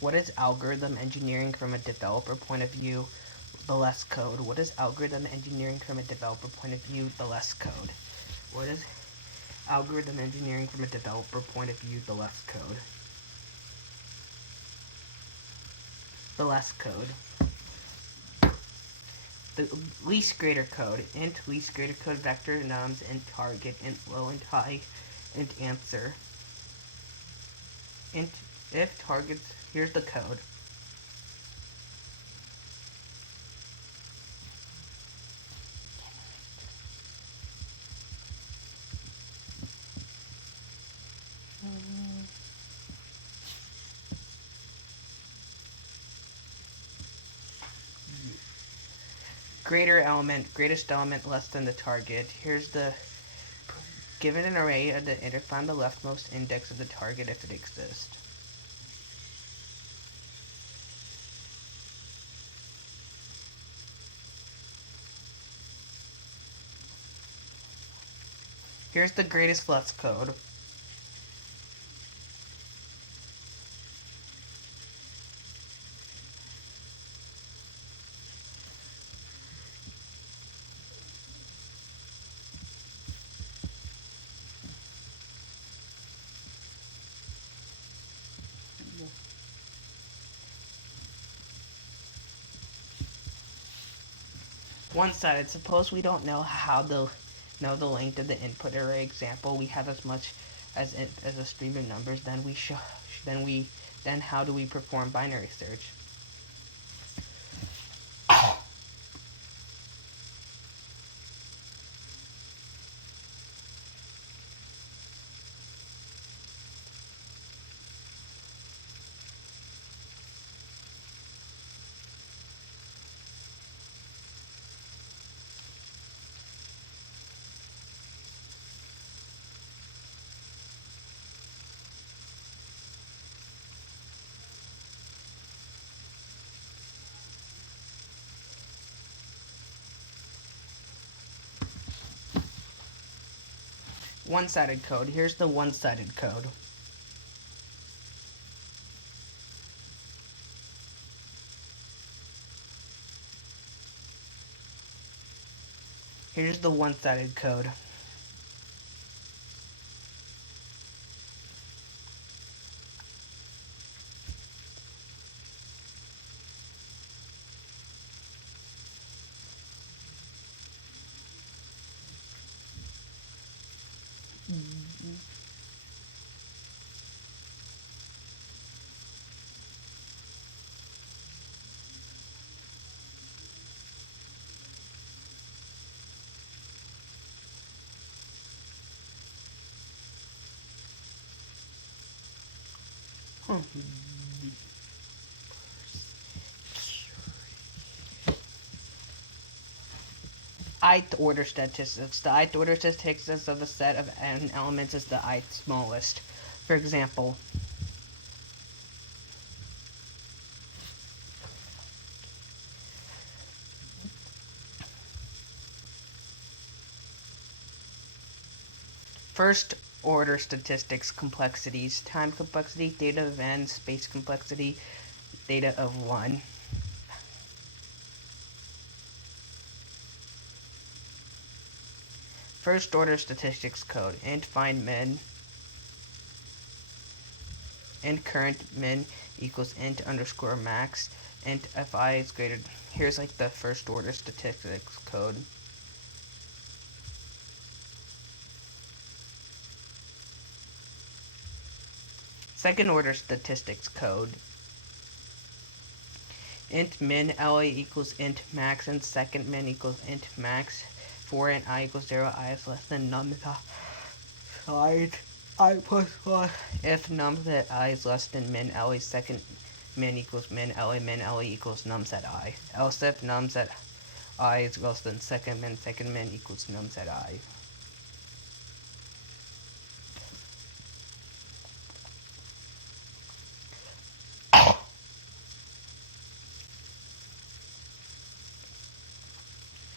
What is algorithm engineering from a developer point of view? The less code. What is algorithm engineering from a developer point of view? The less code. What is algorithm engineering from a developer point of view? The less code. The less code. The least greater code. Int least greater code vector nums int target int low int high int answer. Int if targets. Here's the code. Greater element, greatest element less than the target. Here's the given an array of the find the leftmost index of the target if it exists. Here's the greatest less code. One-sided. Suppose we don't know how to know the length of the input array example. We have as much as a stream of numbers. Then how do we perform binary search? One-sided code. Here's the one-sided code. Here's the one-sided code. Ith order statistics. The ith order statistics of a set of n elements is the ith smallest. For example, first order statistics complexities, time complexity, theta of n, space complexity, theta of 1. First order statistics code. Int find min. Int current min equals int underscore max. Int fi is greater. Here's like the first order statistics code. Second order statistics code. Int min la equals int max and second min equals int max. For int I equals 0, I is less than num side I plus 1. If num set I is less than min la, second min equals min la equals num set I. Else if num set I is less than second min equals num set I.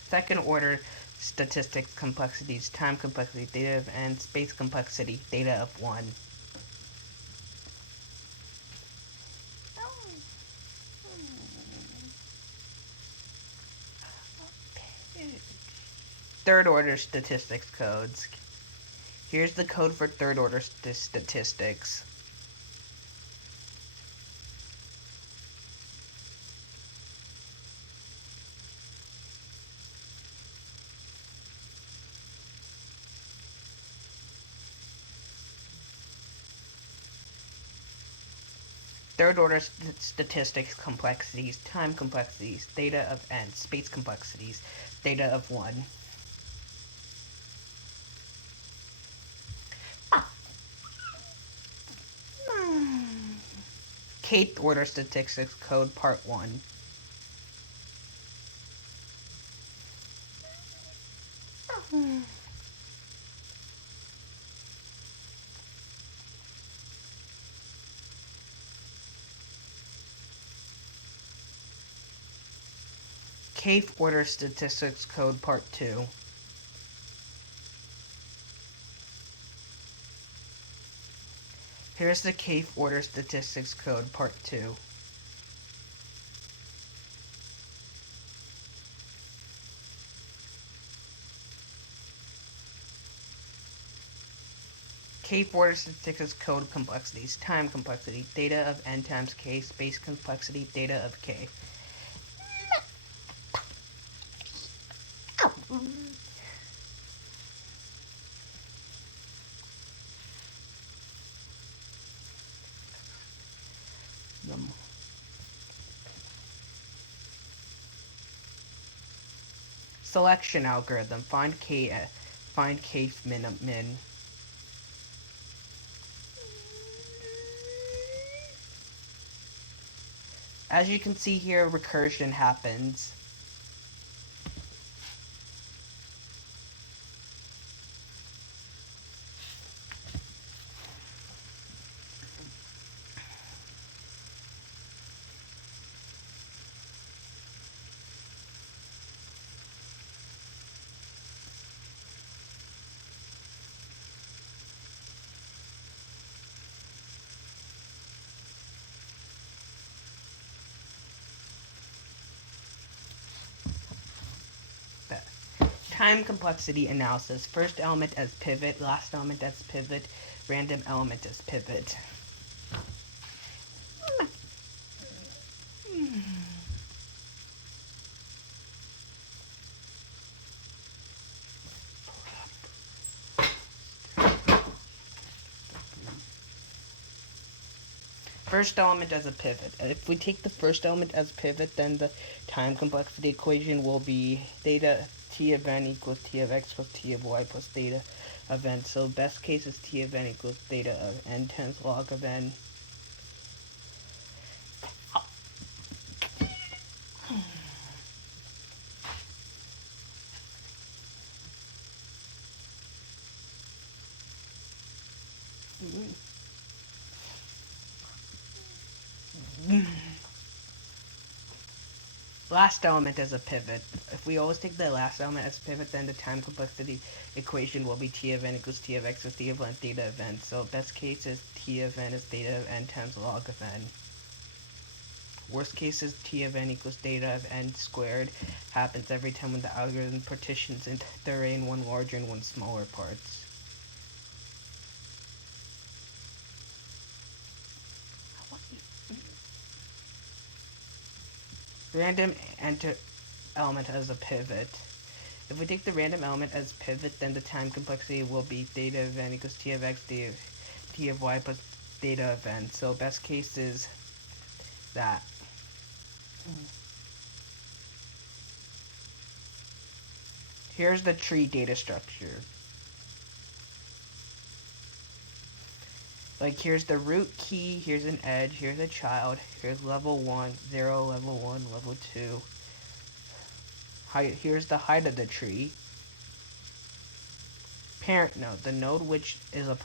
Second order statistics complexities, time complexity, theta of n, space complexity, theta of 1. Third order statistics codes. Here's the code for third order statistics. Third order statistics complexities, time complexities, theta of n, space complexities, theta of 1. Kth order statistics code part 1. Kth order statistics code part 2. Here's the Kth order statistics code part 2. Kth order statistics code complexities, time complexity, theta of n times k, space complexity, theta of k. Selection algorithm. Find kth min. As you can see here, recursion happens. Time complexity analysis. First element as pivot, last element as pivot, random element as pivot. First element as a pivot. If we take the first element as pivot, then the time complexity equation will be theta t of n equals t of x plus t of y plus theta of n. So best case is t of n equals theta of n times log of n. Last element as a pivot. If we always take the last element as a pivot, then the time complexity equation will be t of n equals t of x plus t of n theta of n. So best case is t of n is theta of n times log of n. Worst case is t of n equals theta of n squared. Happens every time when the algorithm partitions into the array in one larger and one smaller parts. Random element as a pivot. If we take the random element as pivot, then the time complexity will be theta of n equals t of x, t of y plus theta of n. So best case is that. Here's the tree data structure. Like, here's the root key, here's an edge, here's a child, here's level 1, 0, level 1, level 2. Here's the height of the tree. Parent node. The node which is a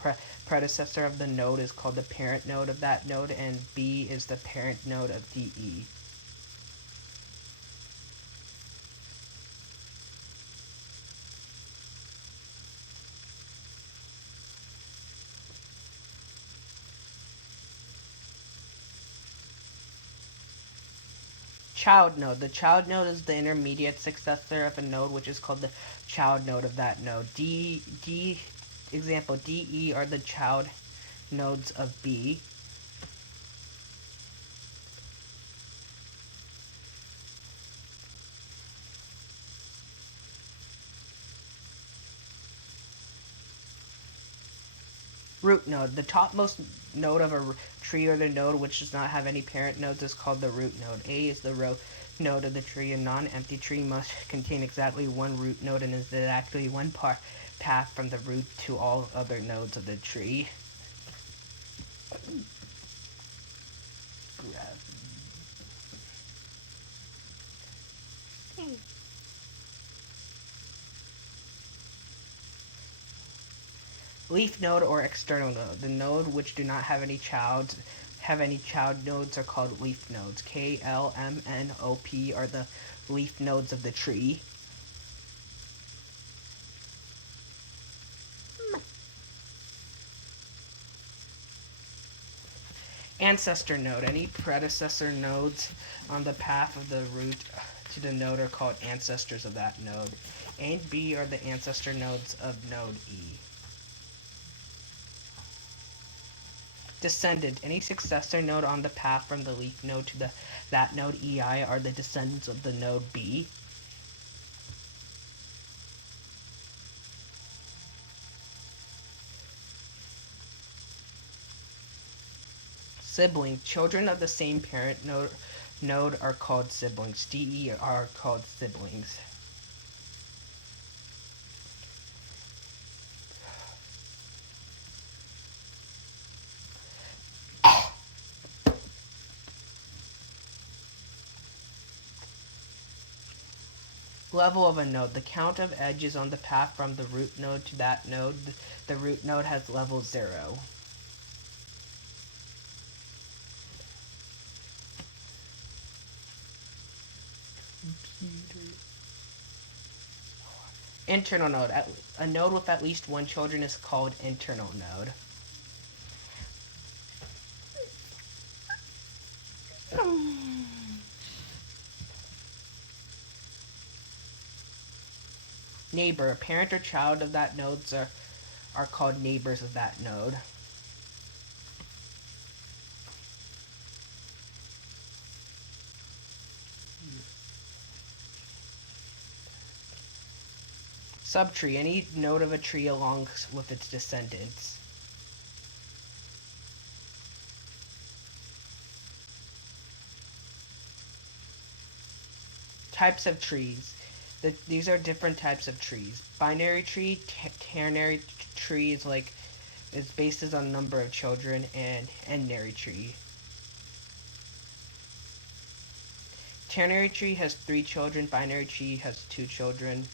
predecessor of the node is called the parent node of that node, and B is the parent node of DE. Child node. The child node is the intermediate successor of a node, which is called the child node of that node. Example, D, E are the child nodes of B. Root node. The topmost node of a tree, or the node which does not have any parent nodes, is called the root node. A is the root node of the tree. A non-empty tree must contain exactly one root node and is exactly one path from the root to all other nodes of the tree. Leaf node or external node. The node which do not have any child nodes are called leaf nodes. K, L, M, N, O, P are the leaf nodes of the tree. Ancestor node. Any predecessor nodes on the path of the root to the node are called ancestors of that node. A and B are the ancestor nodes of node E. Descendant. Any successor node on the path from the leaf node to that node EI are the descendants of the node B. Sibling. Children of the same parent node are called siblings. DE are called siblings. Level of a node. The count of edges on the path from the root node to that node. The root node has level 0. Internal node. A node with at least one children is called internal node. Neighbor. A parent or child of that nodes are called neighbors of that node. Subtree. Any node of a tree along with its descendants. Types of trees. These are different types of trees. Binary tree, ternary tree is based on number of children, and n-nary tree. Ternary tree has 3 children. Binary tree has 2 children.